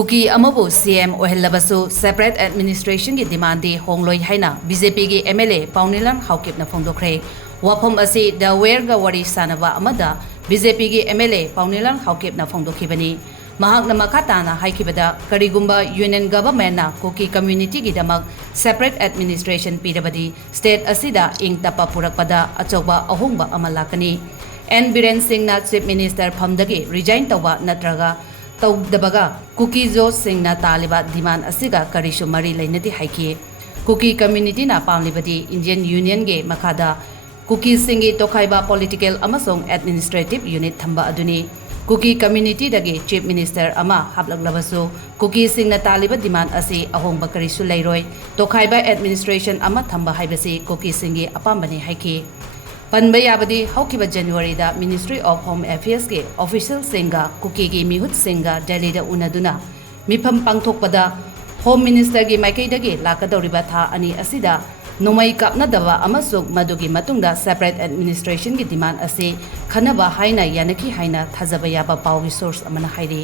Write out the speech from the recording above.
Kuki Amabu CM Oihallabasu separate administration की demand दी होंगलोई हाइना BJP की MLA पाउनिलाल Haokip न फोंदोखरे वाफम असी द वेयर गा वरी सानबा अमदा बीजेपी की MLA पाउनिलाल हाउकिप न फोंदोखिबनी महाकना मखाताना हाइकिबदा करिगुंबा यूनियन गवर्नमेंट ना कुकी कम्युनिटी की दमक सेपरेट एडमिनिस्ट्रेशन पीरबदी स्टेट असिदा इंग तपा पुरकपदा अचौबा अहोंबा अमलाकनी एन बीरेन सिंह ना चीफ मिनिस्टर फमदगी रिजाइन तौबा नत्रगा तौदबगा कुकी जो सिंह ना तालिबा डिमांड असिगा करिशु मरी लेनदी हाइकी कुकी कम्युनिटी ना पामलिबदी इंडियन यूनियन गे मखादा कुकी सिंगी तोखाइबा पॉलिटिकल अमसोंग एडमिनिस्ट्रेटिव यूनिट थंबा अदुनी कुकी कम्युनिटी दगे चीफ मिनिस्टर अमा हापलगलबसु कुकी सिंह ना तालिबा डिमांड असी अहोंबा करिशु लेरोय तोखाइबा एडमिनिस्ट्रेशन अमा थंबा हाइबसी कुकी सिंगी अपामबने हाइकी पनबा याबदी हौकिबा जनवरी दा मिनिस्ट्री ऑफ होम अफेयर्स के ऑफिशियल सिंगा कुकी की मिहुत सिंगा दिल्ली दा उनदुना मिफम पांगथोकपदा होम मिनिस्टर की माइकैदगी लाकदौरिबा था अनि असिदा नोमई कापनदबा अमसुक मदुगी मतुंगदा सेपरेट एडमिनिस्ट्रेशन की डिमांड असे खनबा हाइना यानकी हाइना थाजबा याबा पाउगी सोर्स अमना हाइरी